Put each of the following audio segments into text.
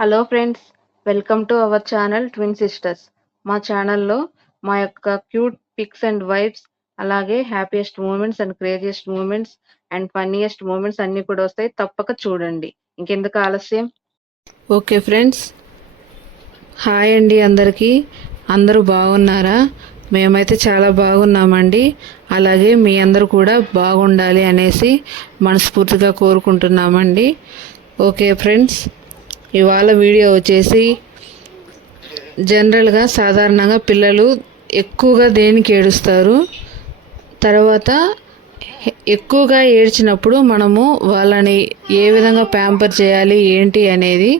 Hello friends, welcome to our channel twin sisters. మా ఛానల్లో మా యొక్క క్యూట్ పిక్స్ అండ్ వైబ్స్, అలాగే happiest moments and craziest moments and funniest moments అన్నీ కూడా వస్తాయి. తప్పక చూడండి. ఇంకెందుకు ఆలస్యం? ఓకే ఫ్రెండ్స్, హాయ్ అండి అందరికీ. అందరూ బాగున్నారా? మేమైతే చాలా బాగున్నామండి. అలాగే మీ అందరూ కూడా బాగుండాలి అనేసి మనస్ఫూర్తిగా కోరుకుంటున్నామండి. ఓకే ఫ్రెండ్స్, ఇవాళ వీడియో వచ్చేసి జనరల్గా సాధారణంగా పిల్లలు ఎక్కువగా దేనికి ఏడుస్తారు, తర్వాత ఎక్కువగా ఏడ్చినప్పుడు మనము వాళ్ళని ఏ విధంగా ప్యాంపర్ చేయాలి ఏంటి అనేది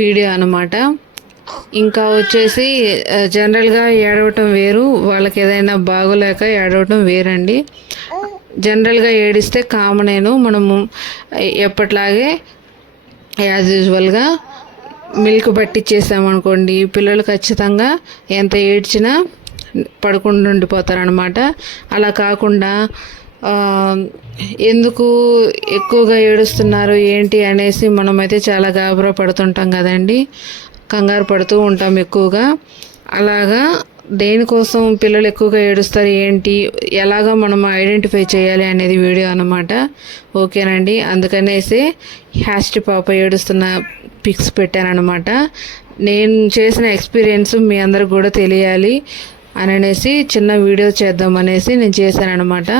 వీడియో అన్నమాట. ఇంకా వచ్చేసి జనరల్గా ఏడవటం వేరు, వాళ్ళకి ఏదైనా బాగోలేక ఏడవటం వేరండి. జనరల్గా ఏడిస్తే కామనేను, మనము ఎప్పట్లాగే యాజ్ యూజువల్గా మిల్క్ పట్టించేసామనుకోండి, పిల్లలు ఖచ్చితంగా ఎంత ఏడ్చినా పడుకుండా ఉండిపోతారనమాట. అలా కాకుండా ఎందుకు ఎక్కువగా ఏడుస్తున్నారు ఏంటి అనేసి మనమైతే చాలా గాబరా పడుతుంటాం కదండి, కంగారు పడుతూ ఉంటాం ఎక్కువగా. అలాగా దేనికోసం పిల్లలు ఎక్కువగా ఏడుస్తారు ఏంటి, ఎలాగ మనం ఐడెంటిఫై చేయాలి అనేది వీడియో అన్నమాట. ఓకేనండి, అందుకనేసి హ్యాస్టి పాప ఏడుస్తున్న పిక్స్ పెట్టానమాట. నేను చేసిన ఎక్స్పీరియన్స్ మీ అందరికి కూడా తెలియాలి అనేసి చిన్న వీడియో చేద్దామనేసి నేను చేశానమాట.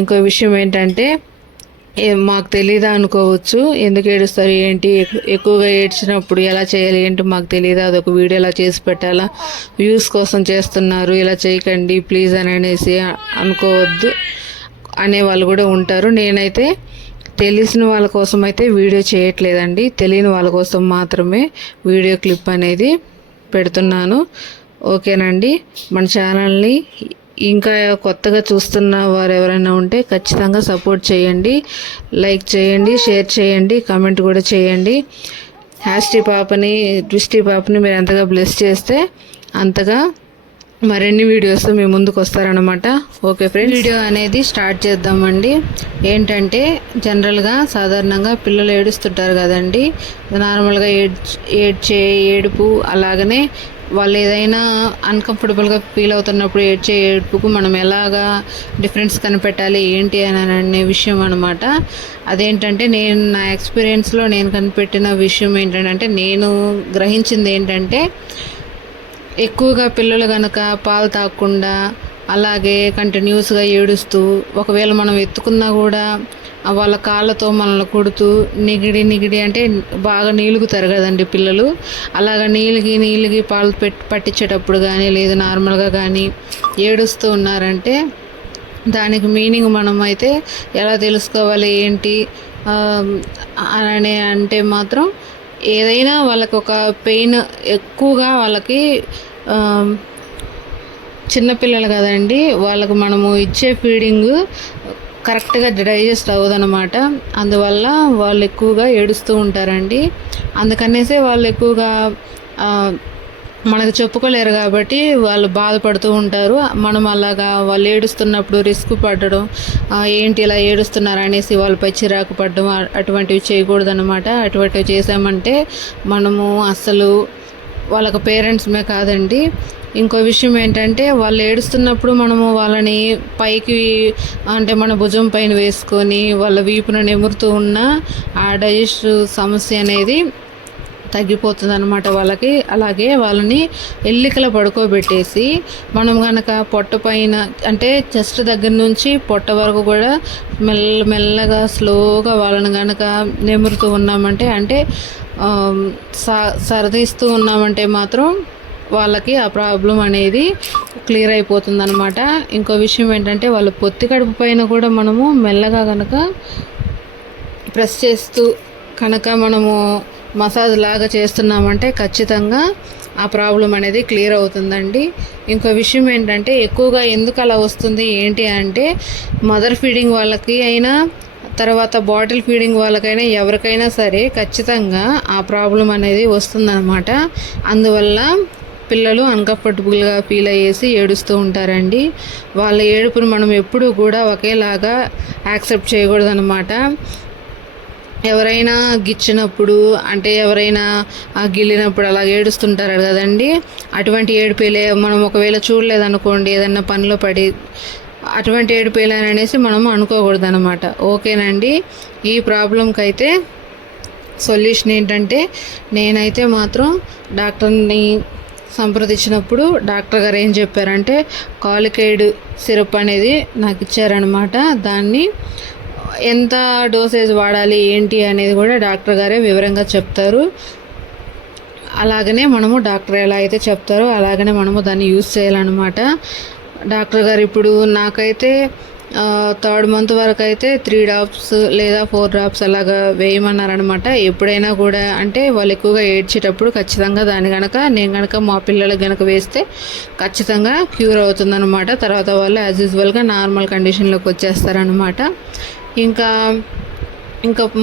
ఇంకో విషయం ఏంటంటే, మాకు తెలీదా అనుకోవచ్చు, ఎందుకు ఏడుస్తారు ఏంటి, ఎక్కువగా ఏడ్చినప్పుడు ఎలా చేయాలి ఏంటి మాకు తెలియదా, అదొక వీడియో ఇలా చేసి పెట్టాలా, వ్యూస్ కోసం చేస్తున్నారు, ఇలా చేయకండి ప్లీజ్ అనేసి అనుకోవద్దు అనే వాళ్ళు కూడా ఉంటారు. నేనైతే తెలిసిన వాళ్ళ కోసం అయితే వీడియో చేయట్లేదండి, తెలియని వాళ్ళ కోసం మాత్రమే వీడియో క్లిప్ అనేది పెడుతున్నాను. ఓకేనండి, మన ఛానల్ని ఇంకా కొత్తగా చూస్తున్న వారు ఎవరైనా ఉంటే ఖచ్చితంగా సపోర్ట్ చేయండి, లైక్ చేయండి, షేర్ చేయండి, కామెంట్ కూడా చేయండి. హ్యాస్టీ పాపని, ట్విస్టీ పాపని మీరు ఎంతగా బ్లెస్ చేస్తే అంతగా మరిన్ని వీడియోస్ మీ ముందుకు వస్తారనమాట. ఓకే ఫ్రెండ్స్, వీడియో అనేది స్టార్ట్ చేద్దామండి. ఏంటంటే, జనరల్గా సాధారణంగా పిల్లలు ఏడుస్తుంటారు కదండి, నార్మల్గా ఏడ్చే ఏడుపు, అలాగనే వాళ్ళు ఏదైనా అన్కంఫర్టబుల్గా ఫీల్ అవుతున్నప్పుడు ఏడ్చే ఏడుపుకు మనం ఎలాగా డిఫరెన్స్ కనిపెట్టాలి ఏంటి అని అనే విషయం అనమాట. అదేంటంటే, నేను నా ఎక్స్పీరియన్స్లో నేను కనిపెట్టిన విషయం ఏంటంటే, నేను గ్రహించింది ఏంటంటే, ఎక్కువగా పిల్లలు కనుక పాలు తాగకుండా అలాగే కంటిన్యూస్గా ఏడుస్తూ, ఒకవేళ మనం ఎత్తుకున్నా కూడా వాళ్ళ కాళ్ళతో మనల్ని కొడుతూ నిగిడి అంటే బాగా నీలుగుతారు కదండి పిల్లలు. అలాగ నీలిగి పాలు పట్టించేటప్పుడు కానీ లేదు నార్మల్గా కానీ ఏడుస్తూ ఉన్నారంటే దానికి మీనింగ్ మనం అయితే ఎలా తెలుసుకోవాలి ఏంటి అని అంటే మాత్రం, ఏదైనా వాళ్ళకి ఒక పెయిన్ ఎక్కువగా, వాళ్ళకి చిన్నపిల్లలు కదండి, వాళ్ళకు మనము ఇచ్చే ఫీడింగ్ కరెక్ట్గా డైజెస్ట్ అవ్వదన్నమాట. అందువల్ల వాళ్ళు ఎక్కువగా ఏడుస్తూ ఉంటారండి. అందుకనేసే వాళ్ళు ఎక్కువగా మనకు చెప్పుకోలేరు కాబట్టి వాళ్ళు బాధపడుతూ ఉంటారు. మనం అలాగా వాళ్ళు ఏడుస్తున్నప్పుడు రిస్క్ పడడం, ఏంటి ఇలా ఏడుస్తున్నారు అనేసి వాళ్ళపై చిరాకు పడడం అటువంటివి చేయకూడదన్నమాట. అటువంటివి చేసామంటే మనము అసలు వాళ్ళకు పేరెంట్స్మే కాదండి. ఇంకో విషయం ఏంటంటే, వాళ్ళు ఏడుస్తున్నప్పుడు మనము వాళ్ళని పైకి అంటే మన భుజం పైన వేసుకొని వాళ్ళ వీపును నెమురుతూ ఉన్న ఆ డైజెస్ట్ సమస్య అనేది తగ్గిపోతుంది అనమాట వాళ్ళకి. అలాగే వాళ్ళని ఎల్లికల పడుకోబెట్టేసి మనం కనుక పొట్ట పైన అంటే చెస్ట్ దగ్గర నుంచి పొట్ట వరకు కూడా మెల్లగా స్లోగా వాళ్ళని కనుక నెమురుతూ ఉన్నామంటే, అంటే సరదీస్తూ ఉన్నామంటే మాత్రం వాళ్ళకి ఆ ప్రాబ్లం అనేది క్లియర్ అయిపోతుంది అనమాట. ఇంకో విషయం ఏంటంటే, వాళ్ళ పొత్తి కడుపు పైన కూడా మనము మెల్లగా కనుక ప్రెస్ చేస్తూ కనుక మనము మసాజ్ లాగా చేస్తున్నామంటే ఖచ్చితంగా ఆ ప్రాబ్లం అనేది క్లియర్ అవుతుందండి. ఇంకో విషయం ఏంటంటే, ఎక్కువగా ఎందుకు అలా వస్తుంది ఏంటి అంటే, మదర్ ఫీడింగ్ వాళ్ళకి అయినా తర్వాత బాటిల్ ఫీడింగ్ వాళ్ళకైనా ఎవరికైనా సరే ఖచ్చితంగా ఆ ప్రాబ్లం అనేది వస్తుందన్నమాట. అందువల్ల పిల్లలు అన్కంఫర్టబుల్గా ఫీల్ అయ్యేసి ఏడుస్తూ ఉంటారండి. వాళ్ళ ఏడుపును మనం ఎప్పుడూ కూడా ఒకేలాగా యాక్సెప్ట్ చేయకూడదు అనమాట. ఎవరైనా గిచ్చినప్పుడు అంటే ఎవరైనా గిల్లినప్పుడు అలా ఏడుస్తుంటారు కదండి. అటువంటి ఏడుపేలే మనం ఒకవేళ చూడలేదనుకోండి, ఏదన్నా పనిలో పడి అటువంటి ఏడుపేలేననేసి మనం అనుకోకూడదు అనమాట. ఓకేనండి. ఈ ప్రాబ్లంకి అయితే సొల్యూషన్ ఏంటంటే, నేనైతే మాత్రం డాక్టర్ని సంప్రదించినప్పుడు డాక్టర్ గారు ఏం చెప్పారంటే కాలికైడ్ సిరప్ అనేది నాకు ఇచ్చారనమాట. దాన్ని ఎంత డోసేజ్ వాడాలి ఏంటి అనేది కూడా డాక్టర్ గారే వివరంగా చెప్తారు. అలాగనే మనము డాక్టర్ ఎలా అయితే చెప్తారో అలాగనే మనము దాన్ని యూజ్ చేయాలన్నమాట. డాక్టర్ గారు ఇప్పుడు నాకైతే 3rd మంత్ వరకు అయితే 3 డ్రాప్స్ లేదా 4 డ్రాప్స్ అలాగా వేయమన్నారనమాట. ఎప్పుడైనా కూడా అంటే వాళ్ళు ఎక్కువగా ఏడ్చేటప్పుడు ఖచ్చితంగా దాన్ని నేను కనుక మా పిల్లలకు కనుక వేస్తే ఖచ్చితంగా క్యూర్ అవుతుందన్నమాట. తర్వాత వాళ్ళు యాజ్ యూజువల్గా నార్మల్ కండిషన్లోకి వచ్చేస్తారనమాట. ఇంకా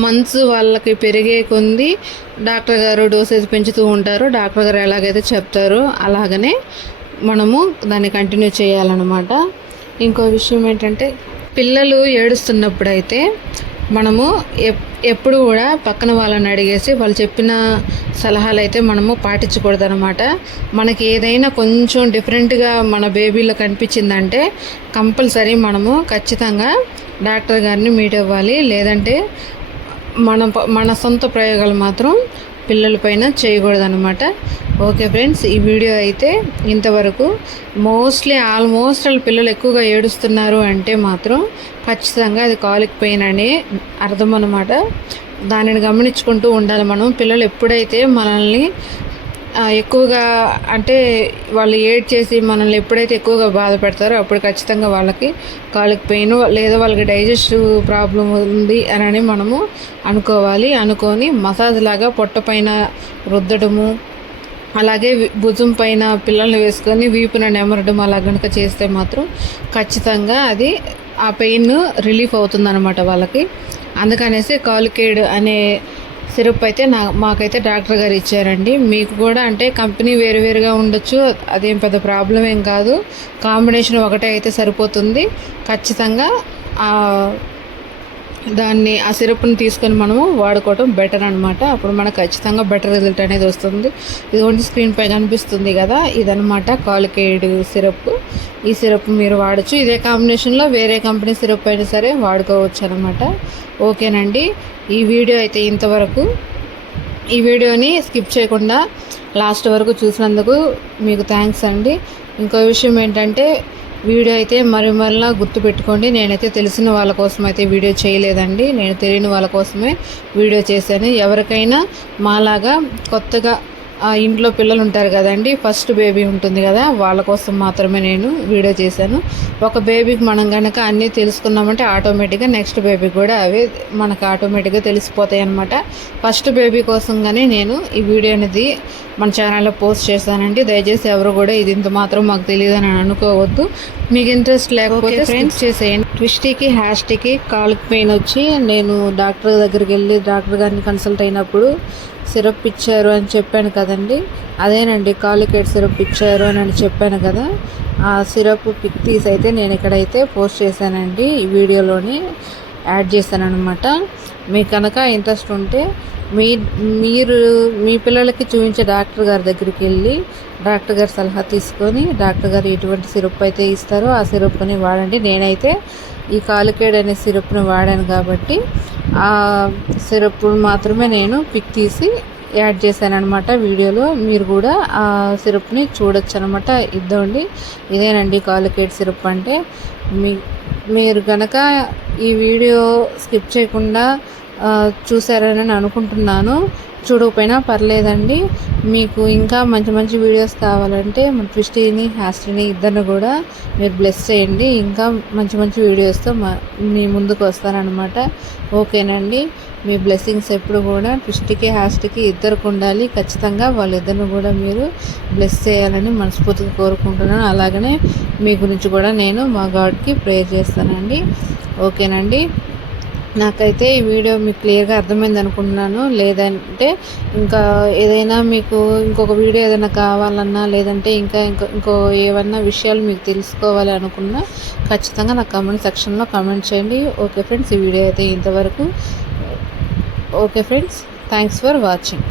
మంత్స్ వాళ్ళకి పెరిగే కొంది డాక్టర్ గారు డోసేజ్ పెంచుతూ ఉంటారు. డాక్టర్ గారు ఎలాగైతే చెప్తారో అలాగనే మనము దాన్ని కంటిన్యూ చేయాలన్నమాట. ఇంకో విషయం ఏంటంటే, పిల్లలు ఏడుస్తున్నప్పుడు అయితే మనము ఎప్పుడు కూడా పక్కన వాళ్ళని అడిగేసి వాళ్ళు చెప్పిన సలహాలు అయితే మనము పాటించకూడదు అనమాట. మనకి ఏదైనా కొంచెం డిఫరెంట్గా మన బేబీలో కనిపించిందంటే కంపల్సరీ మనము ఖచ్చితంగా డాక్టర్ గారిని మీట్ అవ్వాలి. లేదంటే మన సొంత ప్రయోగాలు మాత్రం పిల్లలపైన చేయకూడదనమాట. ఓకే ఫ్రెండ్స్, ఈ వీడియో అయితే ఇంతవరకు. ఆల్మోస్ట్ పిల్లలు ఎక్కువగా ఏడుస్తున్నారు అంటే మాత్రం ఖచ్చితంగా అది కాలిక్ పెయిన్ అనే అర్థం అనమాట. దానిని గమనించుకుంటూ ఉండాలి మనం. పిల్లలు ఎప్పుడైతే మనల్ని ఎక్కువగా అంటే వాళ్ళు ఏడ్ చేసి మనల్ని ఎప్పుడైతే ఎక్కువగా బాధ పెడతారో అప్పుడు ఖచ్చితంగా వాళ్ళకి కాలిక్ పెయిన్ లేదా వాళ్ళకి డైజెస్టివ్ ప్రాబ్లం ఉంది అని మనము అనుకొని మసాజ్ లాగా పొట్ట పైన రుద్దడము, అలాగే భుజం పైన పిల్లల్ని వేసుకొని వీపున నెమరడం అలా కనుక చేస్తే మాత్రం ఖచ్చితంగా అది ఆ పెయిన్ రిలీఫ్ అవుతుందన్నమాట వాళ్ళకి. అందుకనేసి కాలికైడ్ అనే సిరప్ అయితే మాకైతే డాక్టర్ గారు ఇచ్చారండి. మీకు కూడా అంటే కంపెనీ వేరుగా ఉండొచ్చు, అదేం పెద్ద ప్రాబ్లం ఏం కాదు. కాంబినేషన్ ఒకటే అయితే సరిపోతుంది. ఖచ్చితంగా ఆ సిరప్ని తీసుకొని మనము వాడుకోవటం బెటర్ అనమాట. అప్పుడు మనకు ఖచ్చితంగా బెటర్ రిజల్ట్ అనేది వస్తుంది. ఇదిగోండి స్క్రీన్ పై కనిపిస్తుంది కదా, ఇదనమాట కాలికైడ్ సిరప్. ఈ సిరప్ మీరు వాడచ్చు. ఇదే కాంబినేషన్లో వేరే కంపెనీ సిరప్ అయినా సరే వాడుకోవచ్చు అనమాట. ఓకేనండి, ఈ వీడియో అయితే ఇంతవరకు. ఈ వీడియోని స్కిప్ చేయకుండా లాస్ట్ వరకు చూసినందుకు మీకు థ్యాంక్స్ అండి. ఇంకో విషయం ఏంటంటే, వీడియో అయితే మరలా గుర్తుపెట్టుకోండి, నేనైతే తెలిసిన వాళ్ళ కోసం అయితే వీడియో చేయలేదండి. నేను తెలియని వాళ్ళ కోసమే వీడియో చేశాను. ఎవరికైనా మాలాగా కొత్తగా ఇంట్లో పిల్లలు ఉంటారు కదండి, ఫస్ట్ బేబీ ఉంటుంది కదా, వాళ్ళ కోసం మాత్రమే నేను వీడియో చేశాను. ఒక బేబీకి మనం కనుక అన్నీ తెలుసుకున్నామంటే ఆటోమేటిక్గా నెక్స్ట్ బేబీ కూడా అవే మనకు ఆటోమేటిక్గా తెలిసిపోతాయి అన్నమాట. ఫస్ట్ బేబీ కోసంగానే నేను ఈ వీడియో అనేది మన ఛానల్లో పోస్ట్ చేశానండి. దయచేసి ఎవరు కూడా ఇది ఇంత మాత్రం మాకు తెలియదు అని అనుకోవద్దు. మీకు ఇంట్రెస్ట్ లేకపోతే ఫ్రెండ్స్ చేసేయండి. ట్విస్టీకి హ్యాష్టీకి కాలిక్ పెయిన్ వచ్చి నేను డాక్టర్ దగ్గరికి వెళ్ళి డాక్టర్ గారిని కన్సల్ట్ అయినప్పుడు సిరప్ ఇచ్చారు అని చెప్పాను కదండి, అదేనండి కాలికైడ్ సిరప్ ఇచ్చారు అని చెప్పాను కదా. ఆ సిరప్ పిక్ తీసి అయితే నేను ఇక్కడైతే పోస్ట్ చేశానండి, ఈ వీడియోలోని యాడ్ చేశాను అనమాట. మీకు కనుక ఇంట్రెస్ట్ ఉంటే మీరు మీ పిల్లలకి చూపించే డాక్టర్ గారి దగ్గరికి వెళ్ళి డాక్టర్ గారి సలహా తీసుకొని డాక్టర్ గారు ఎటువంటి సిరప్ అయితే ఇస్తారో ఆ సిరప్ని వాడండి. నేనైతే ఈ కాలికైడ్ అనే సిరప్ని వాడాను కాబట్టి ఆ సిరప్ మాత్రమే నేను పిక్ తీసి యాడ్ చేశాను అనమాట వీడియోలో. మీరు కూడా ఆ సిరప్ని చూడొచ్చు అనమాట. ఇద్దండి, ఇదేనండి కాలికైడ్ సిరప్ అంటే. మీరు కనుక ఈ వీడియో స్కిప్ చేయకుండా చూసారని అనుకుంటున్నాను. చూడకపోయినా పర్లేదండి. మీకు ఇంకా మంచి మంచి వీడియోస్ కావాలంటే మన ట్విస్టీని హ్యాస్టీని ఇద్దరిని కూడా మీరు బ్లెస్ చేయండి. ఇంకా మంచి మంచి వీడియోస్తో మీ ముందుకు వస్తారనమాట. ఓకేనండి, మీ బ్లెస్సింగ్స్ ఎప్పుడు కూడా ట్విస్టీకి హ్యాస్టీకి ఇద్దరికి ఉండాలి. ఖచ్చితంగా వాళ్ళిద్దరిని కూడా మీరు బ్లెస్ చేయాలని మనస్ఫూర్తిగా కోరుకుంటున్నాను. అలాగనే మీ గురించి కూడా నేను మా గాడ్కి ప్రేయర్ చేస్తానండి. ఓకేనండి, నాకైతే ఈ వీడియో మీకు క్లియర్గా అర్థమైంది అనుకుంటున్నాను. లేదంటే ఇంకా ఏదైనా మీకు ఇంకొక వీడియో ఏదైనా కావాలన్నా లేదంటే ఇంకో ఏమన్నా విషయాలు మీకు తెలుసుకోవాలి అనుకున్నా ఖచ్చితంగా నాకు కామెంట్ సెక్షన్లో కామెంట్ చేయండి. ఓకే ఫ్రెండ్స్, ఈ వీడియో అయితే ఇంతవరకు. Okay friends, thanks for watching.